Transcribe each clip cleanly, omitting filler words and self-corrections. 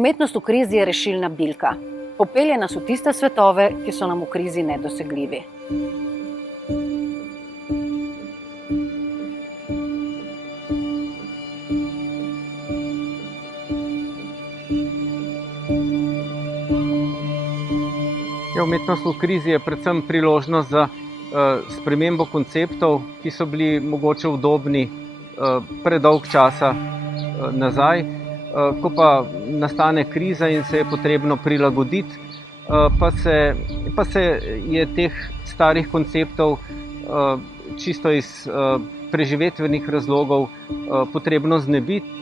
Umetnost v krizi je rešilna bilka. Popelje nas v tiste svetove, ki so nam v krizi nedosegljivi. Umetnost v krizi je predvsem priložnost za spremembo konceptov, ki so bili mogoče udobni predolg časa nazaj. Ko pa nastane kriza in se je potrebno prilagoditi, pa se je teh starih konceptov čisto iz preživetvenih razlogov potrebno znebiti.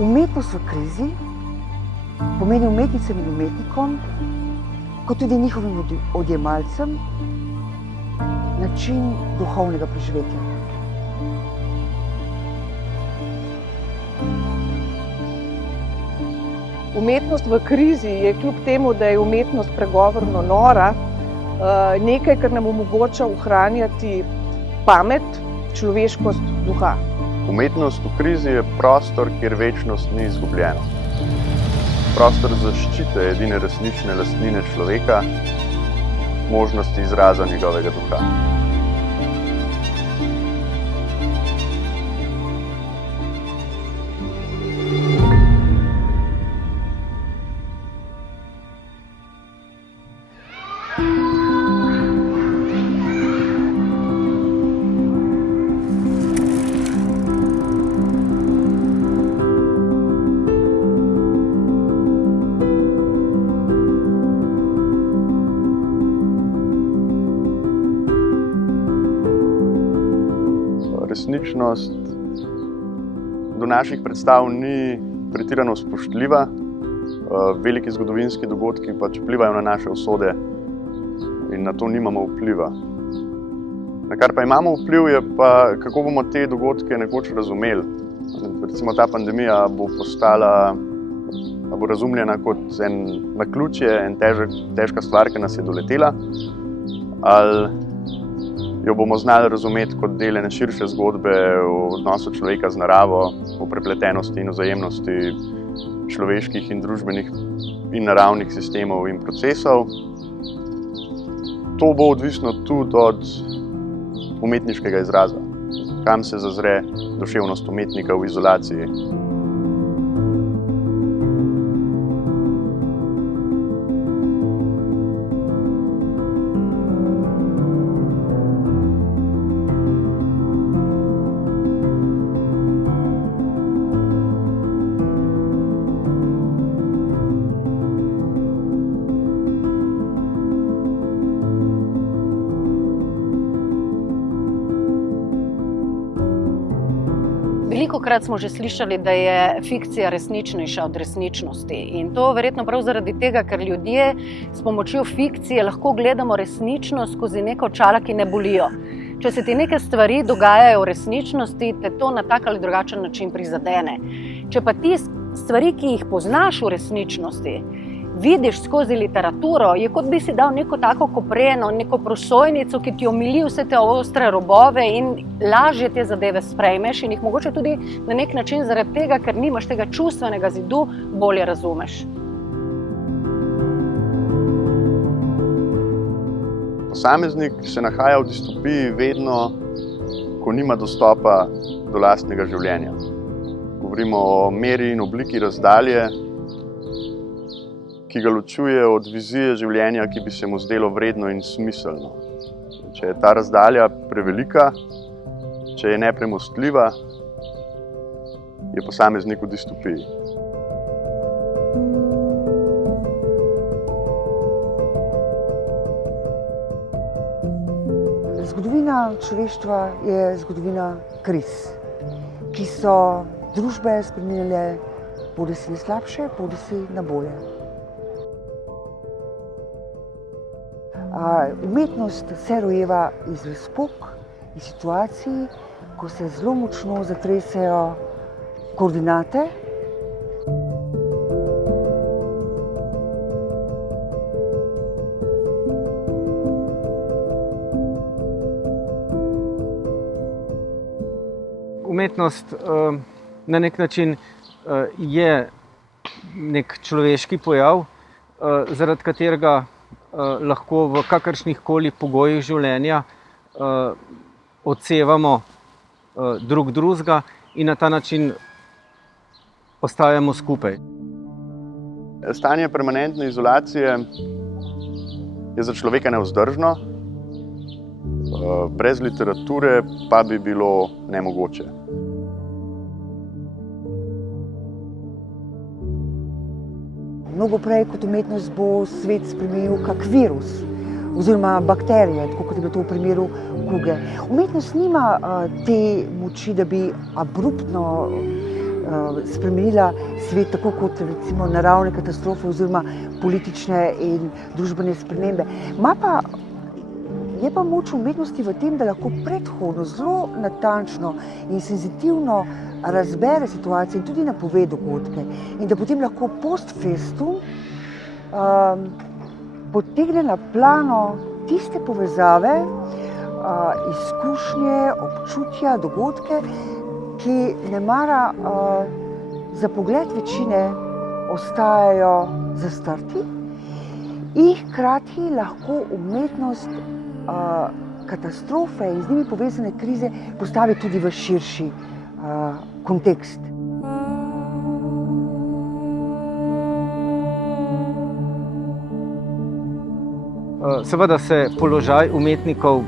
Umetnost v krizi pomeni umetnicam in umetnikom, kot tudi njihovim odjemalcem, način duhovnega preživetja. Umetnost v krizi je kljub temu, da je umetnost pregovorno nora, nekaj, kar nam omogoča ohranjati pamet, človeškost duha. Umetnost v krizi je prostor, kjer večnost ni izgubljena. Prostor zaščite edine resnične lastnine človeka, možnosti izraza njegovega duha. Resničnost do naših predstav ni pretirano spoštljiva. Veliki zgodovinski dogodki pač vplivajo na naše usode in na to nimamo vpliva. Na kar pa imamo vpliv, je pa, kako bomo te dogodke nekoč razumeli. Recimo ta pandemija bo razumljena kot en naključje, en težka stvar, ki nas je doletela, ali jo bomo znali razumeti kot del ene širše zgodbe o odnosu človeka z naravo, o prepletenosti in vzajemnosti človeških in družbenih in naravnih sistemov in procesov. To bo odvisno tudi od umetniškega izraza, kam se zazre duševnost umetnika v izolaciji. Velikokrat smo že slišali, da je fikcija resničnejša od resničnosti. In to verjetno prav zaradi tega, ker ljudje s pomočjo fikcije lahko gledamo resničnost skozi neko očala, ki ne bolijo. Če se ti neke stvari dogajajo v resničnosti, te to na tak ali drugačen način prizadene. Če pa ti stvari, ki jih poznaš v resničnosti, vidiš skozi literaturo, je kot bi si dal neko tako kopreno, neko prosojnico, ki ti omili vse te ostre robove in lažje te zadeve sprejmeš in jih mogoče tudi na nek način zaradi tega, ker nimaš tega čustvenega zidu, bolje razumeš. Posameznik se nahaja v distopiji vedno, ko nima dostopa do lastnega življenja. Govorimo o meri in obliki razdalje, ki ga ločuje od vizije življenja, ki bi se mu zdelo vredno in smiselno. Če je ta razdalja prevelika, če je nepremostljiva, je posameznik v distopiji. Zgodovina človeštva je zgodovina kriz, ki so družbe spremenile bodisi na slabše, bodisi na bolje. Umetnost se rojeva iz razpok, iz situacij, ko se zelo močno zatresejo koordinate. Umetnost na nek način je nek človeški pojav, zaradi katerega lahko v kakršnih koli pogojih življenja odsevamo drug drugega in na ta način ostajamo skupaj. Stanje permanentne izolacije je za človeka nevzdržno, brez literature pa bi bilo nemogoče. Mnogo prej kot umetnost bo svet spremenil kak virus oziroma bakterije, tako kot je bilo to v primeru kuge. Umetnost nima te moči, da bi abruptno spremenila svet, tako kot recimo naravne katastrofe oziroma politične in družbene spremembe. Je pa moč umetnosti v tem, da lahko predhodno zelo natančno in senzitivno razbere situacije in tudi napove dogodke in da potem lahko post festum potegne na plano tiste povezave, izkušnje, občutja, dogodke, ki nemara za pogled večine ostajajo zastrti in hkrati lahko umetnost katastrofe in z njimi povezane krize postavi tudi v širši kontekst. Seveda se položaj umetnikov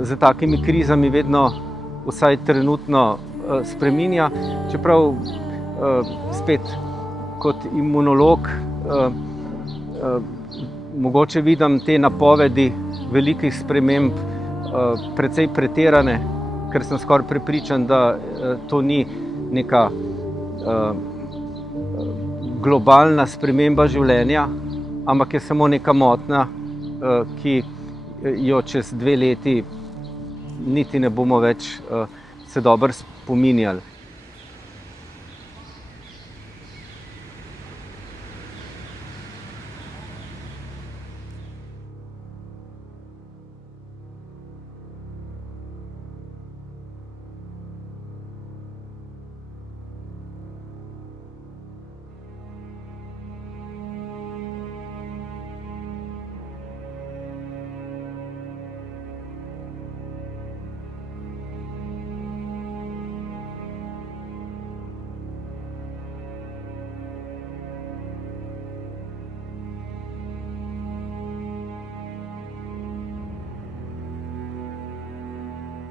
z takimi krizami vedno, vsaj trenutno, spreminja, čeprav spet kot imunolog mogoče vidim te napovedi velikih sprememb precej pretirane, ker sem skoraj prepričan, da to ni neka globalna sprememba življenja, ampak je samo neka motnja, ki jo čez 2 leti niti ne bomo več se dobro spominjali.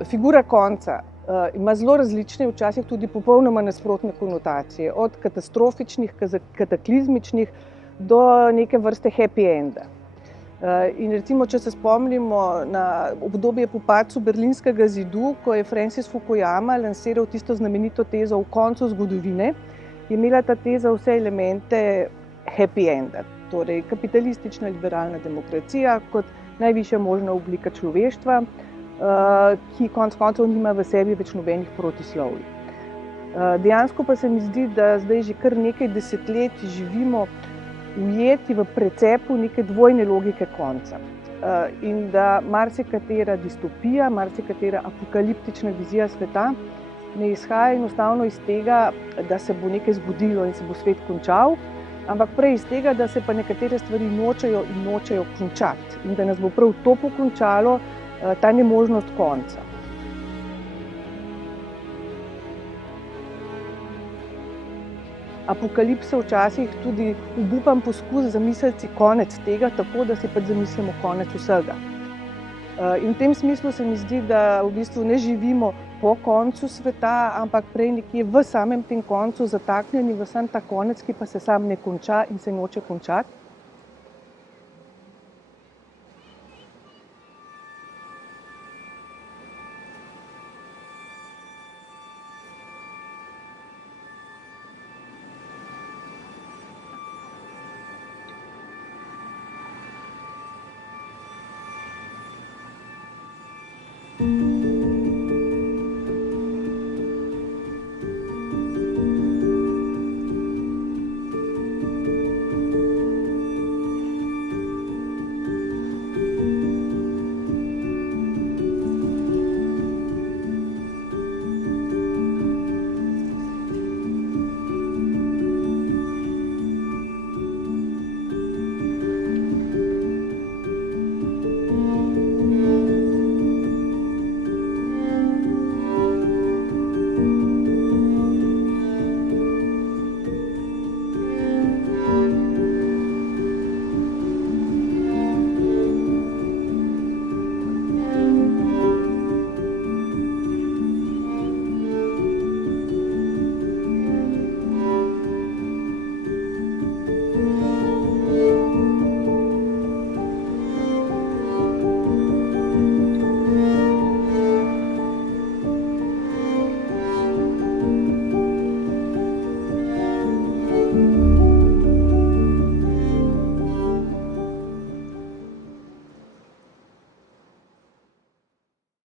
Figura konca ima zelo različne, včasih tudi popolnoma nasprotne konotacije, od katastrofičnih, kataklizmičnih do neke vrste happy enda. In recimo, če se spomnimo na obdobje po padcu Berlinskega zidu, ko je Francis Fukuyama lansiral tisto znamenito tezo o koncu zgodovine, je imela ta teza vse elemente happy enda, torej kapitalistična liberalna demokracija kot najvišja možna oblika človeštva, ki konec koncev nima v sebi več nobenih protislovij. Dejansko pa se mi zdi, da zdaj že kar nekaj desetletij živimo ujeti v precepu neke dvojne logike konca. In da marsikatera distopija, marsikatera apokaliptična vizija sveta ne izhaja enostavno iz tega, da se bo nekaj zgodilo in se bo svet končal, ampak prej iz tega, da se pa nekatere stvari nočejo končati in da nas bo prav to pokončalo, ta nemožnost konca. Apokalipsa včasih tudi obupan poskus zamisliti si konec tega, tako da si pač zamislimo konec vsega. In v tem smislu se mi zdi, da v bistvu ne živimo po koncu sveta, ampak prej nekje v samem tem koncu zataknjeni v sam ta konec, ki pa se sam ne konča in se noče končati. Thank you.